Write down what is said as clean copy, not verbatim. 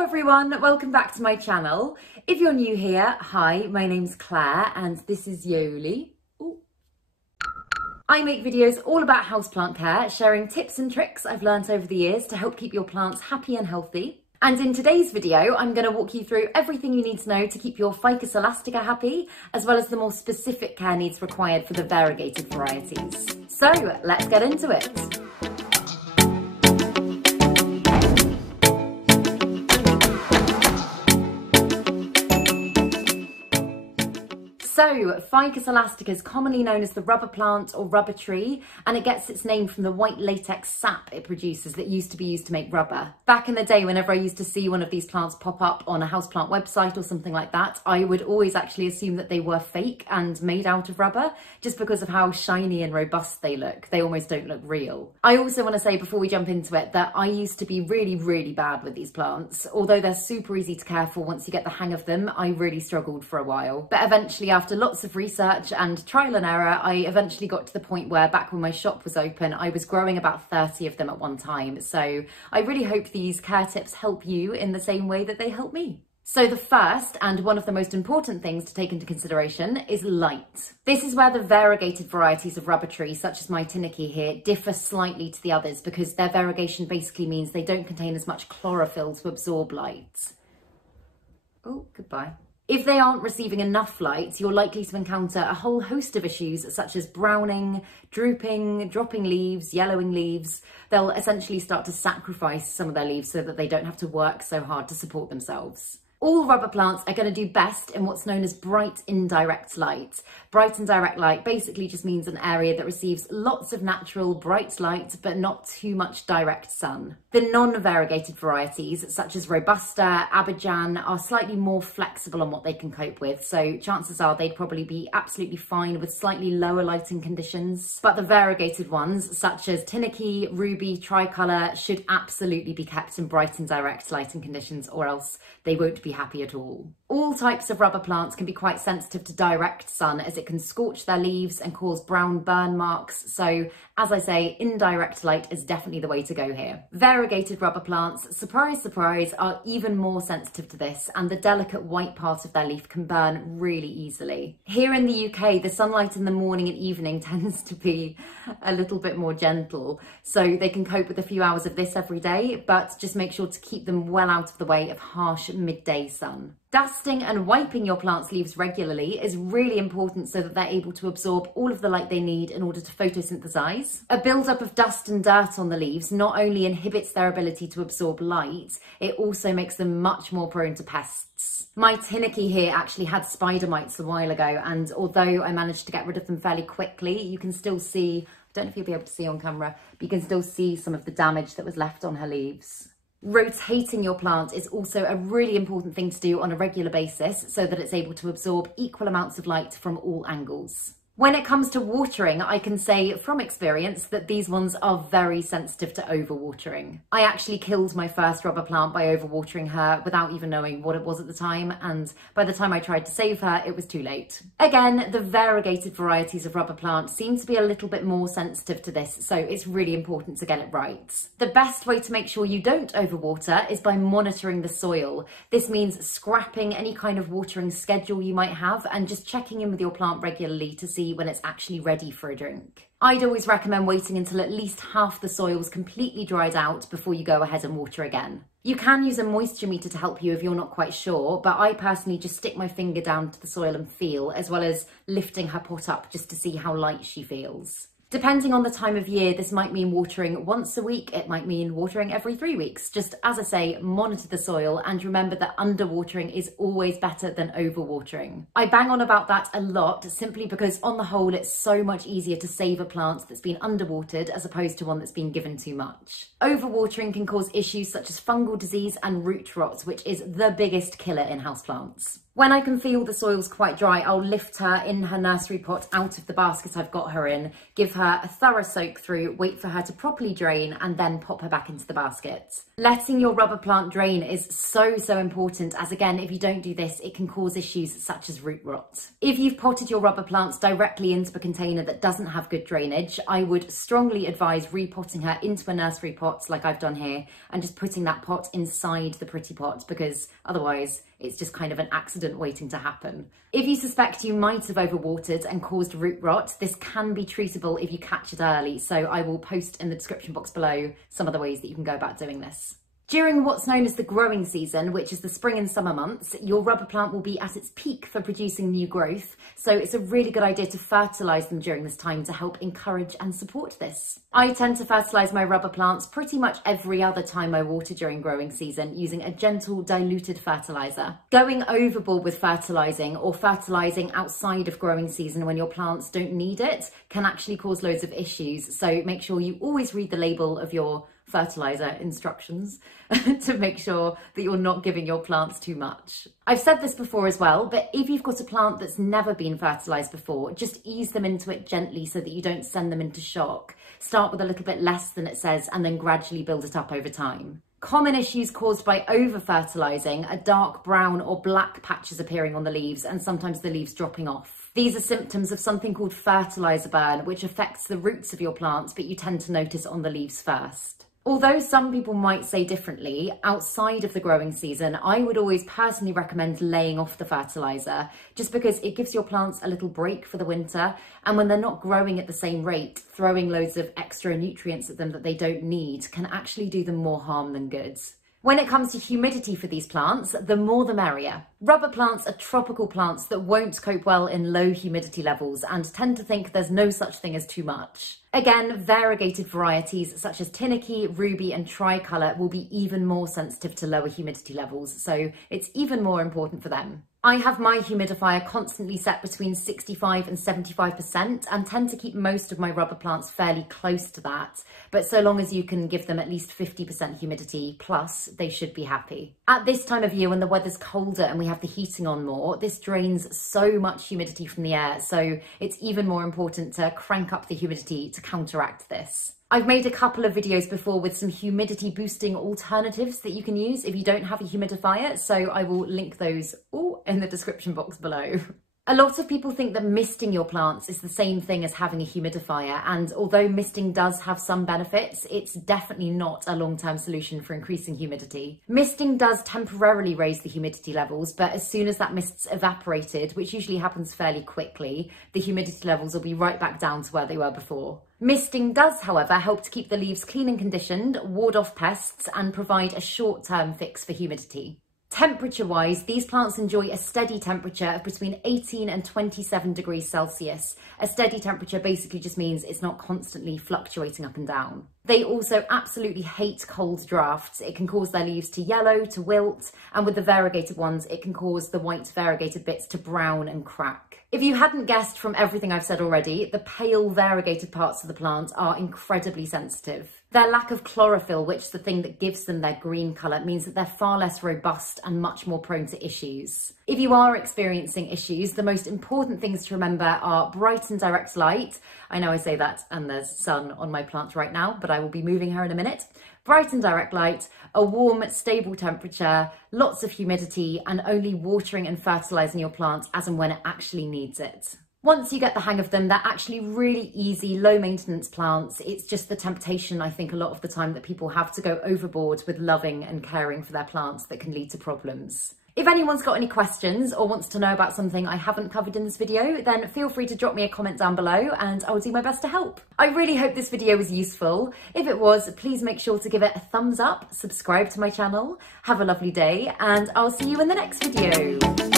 Hello everyone, welcome back to my channel. If you're new here, hi, my name's Claire and this is Joli. Ooh. I make videos all about houseplant care, sharing tips and tricks I've learnt over the years to help keep your plants happy and healthy. And in today's video, I'm going to walk you through everything you need to know to keep your Ficus Elastica happy, as well as the more specific care needs required for the variegated varieties. So let's get into it. So, Ficus elastica is commonly known as the rubber plant or rubber tree, and it gets its name from the white latex sap it produces that used to be used to make rubber. Back in the day, whenever I used to see one of these plants pop up on a houseplant website or something like that, I would always actually assume that they were fake and made out of rubber, just because of how shiny and robust they look. They almost don't look real. I also want to say before we jump into it that I used to be really bad with these plants. Although they're super easy to care for once you get the hang of them, I really struggled for a while. But eventually, after lots of research and trial and error, I eventually got to the point where back when my shop was open, I was growing about 30 of them at one time. So I really hope these care tips help you in the same way that they help me. So the first and one of the most important things to take into consideration is light. This is where the variegated varieties of rubber tree, such as my Tineke here, differ slightly to the others because their variegation basically means they don't contain as much chlorophyll to absorb light. Oh, goodbye. If they aren't receiving enough light, you're likely to encounter a whole host of issues such as browning, drooping, dropping leaves, yellowing leaves. They'll essentially start to sacrifice some of their leaves so that they don't have to work so hard to support themselves. All rubber plants are going to do best in what's known as bright indirect light. Bright indirect light basically just means an area that receives lots of natural bright light but not too much direct sun. The non-variegated varieties such as Robusta, Abidjan are slightly more flexible on what they can cope with, so chances are they'd probably be absolutely fine with slightly lower lighting conditions. But the variegated ones such as Tineke, Ruby, Tricolour should absolutely be kept in bright indirect lighting conditions, or else they won't be happy at all. All types of rubber plants can be quite sensitive to direct sun as it can scorch their leaves and cause brown burn marks, so as I say, indirect light is definitely the way to go here. Variegated rubber plants, surprise surprise, are even more sensitive to this, and the delicate white part of their leaf can burn really easily. Here in the UK, the sunlight in the morning and evening tends to be a little bit more gentle, so they can cope with a few hours of this every day, but just make sure to keep them well out of the way of harsh midday sun. Dusting and wiping your plant's leaves regularly is really important so that they're able to absorb all of the light they need in order to photosynthesize. A build-up of dust and dirt on the leaves not only inhibits their ability to absorb light, it also makes them much more prone to pests. My Tineke here actually had spider mites a while ago, and although I managed to get rid of them fairly quickly, you can still see, I don't know if you'll be able to see on camera, but you can still see some of the damage that was left on her leaves. Rotating your plant is also a really important thing to do on a regular basis so that it's able to absorb equal amounts of light from all angles. When it comes to watering, I can say from experience that these ones are very sensitive to overwatering. I actually killed my first rubber plant by overwatering her without even knowing what it was at the time, and by the time I tried to save her, it was too late. Again, the variegated varieties of rubber plant seem to be a little bit more sensitive to this, so it's really important to get it right. The best way to make sure you don't overwater is by monitoring the soil. This means scrapping any kind of watering schedule you might have and just checking in with your plant regularly to see when it's actually ready for a drink. I'd always recommend waiting until at least half the soil's completely dried out before you go ahead and water again. You can use a moisture meter to help you if you're not quite sure, but I personally just stick my finger down to the soil and feel, as well as lifting her pot up just to see how light she feels. Depending on the time of year, this might mean watering once a week, it might mean watering every 3 weeks. Just as I say, monitor the soil and remember that underwatering is always better than overwatering. I bang on about that a lot simply because on the whole, it's so much easier to save a plant that's been underwatered as opposed to one that's been given too much. Overwatering can cause issues such as fungal disease and root rot, which is the biggest killer in houseplants. When I can feel the soil's quite dry, I'll lift her in her nursery pot out of the basket I've got her in, give her a thorough soak through, wait for her to properly drain, and then pop her back into the basket. Letting your rubber plant drain is so important, as again, if you don't do this, it can cause issues such as root rot. If you've potted your rubber plants directly into a container that doesn't have good drainage, I would strongly advise repotting her into a nursery pot like I've done here, and just putting that pot inside the pretty pot, because otherwise it's just kind of an accident waiting to happen. If you suspect you might have overwatered and caused root rot, this can be treatable if you catch it early, so I will post in the description box below some of the ways that you can go about doing this. During what's known as the growing season, which is the spring and summer months, your rubber plant will be at its peak for producing new growth, so it's a really good idea to fertilise them during this time to help encourage and support this. I tend to fertilise my rubber plants pretty much every other time I water during growing season using a gentle diluted fertiliser. Going overboard with fertilising or fertilising outside of growing season when your plants don't need it can actually cause loads of issues, so make sure you always read the label of your fertiliser instructions to make sure that you're not giving your plants too much. I've said this before as well, but if you've got a plant that's never been fertilised before, just ease them into it gently so that you don't send them into shock. Start with a little bit less than it says and then gradually build it up over time. Common issues caused by over-fertilising are dark brown or black patches appearing on the leaves and sometimes the leaves dropping off. These are symptoms of something called fertiliser burn, which affects the roots of your plants, but you tend to notice on the leaves first. Although some people might say differently, outside of the growing season, I would always personally recommend laying off the fertiliser, just because it gives your plants a little break for the winter, and when they're not growing at the same rate, throwing loads of extra nutrients at them that they don't need can actually do them more harm than good. When it comes to humidity for these plants, the more the merrier. Rubber plants are tropical plants that won't cope well in low humidity levels and tend to think there's no such thing as too much. Again, variegated varieties such as Tinicky, Ruby and Tricolour will be even more sensitive to lower humidity levels, so it's even more important for them. I have my humidifier constantly set between 65 and 75% and tend to keep most of my rubber plants fairly close to that, but so long as you can give them at least 50% humidity plus, they should be happy. At this time of year when the weather's colder and we have the heating on more, this drains so much humidity from the air, so it's even more important to crank up the humidity to counteract this. I've made a couple of videos before with some humidity boosting alternatives that you can use if you don't have a humidifier, so I will link those all in the description box below. A lot of people think that misting your plants is the same thing as having a humidifier, and although misting does have some benefits, it's definitely not a long-term solution for increasing humidity. Misting does temporarily raise the humidity levels, but as soon as that mist's evaporated, which usually happens fairly quickly, the humidity levels will be right back down to where they were before. Misting does, however, help to keep the leaves clean and conditioned, ward off pests, and provide a short-term fix for humidity. Temperature-wise, these plants enjoy a steady temperature of between 18 and 27 degrees Celsius. A steady temperature basically just means it's not constantly fluctuating up and down. They also absolutely hate cold drafts. It can cause their leaves to yellow, to wilt, and with the variegated ones, it can cause the white variegated bits to brown and crack. If you hadn't guessed from everything I've said already, the pale variegated parts of the plant are incredibly sensitive. Their lack of chlorophyll, which is the thing that gives them their green colour, means that they're far less robust and much more prone to issues. If you are experiencing issues, the most important things to remember are bright and direct light. I know I say that and there's sun on my plant right now, but I will be moving her in a minute. Bright and direct light, a warm, stable temperature, lots of humidity, and only watering and fertilising your plant as and when it actually needs it. Once you get the hang of them, they're actually really easy, low maintenance plants. It's just the temptation, I think, a lot of the time that people have to go overboard with loving and caring for their plants that can lead to problems. If anyone's got any questions or wants to know about something I haven't covered in this video, then feel free to drop me a comment down below and I'll do my best to help. I really hope this video was useful. If it was, please make sure to give it a thumbs up, subscribe to my channel, have a lovely day, and I'll see you in the next video.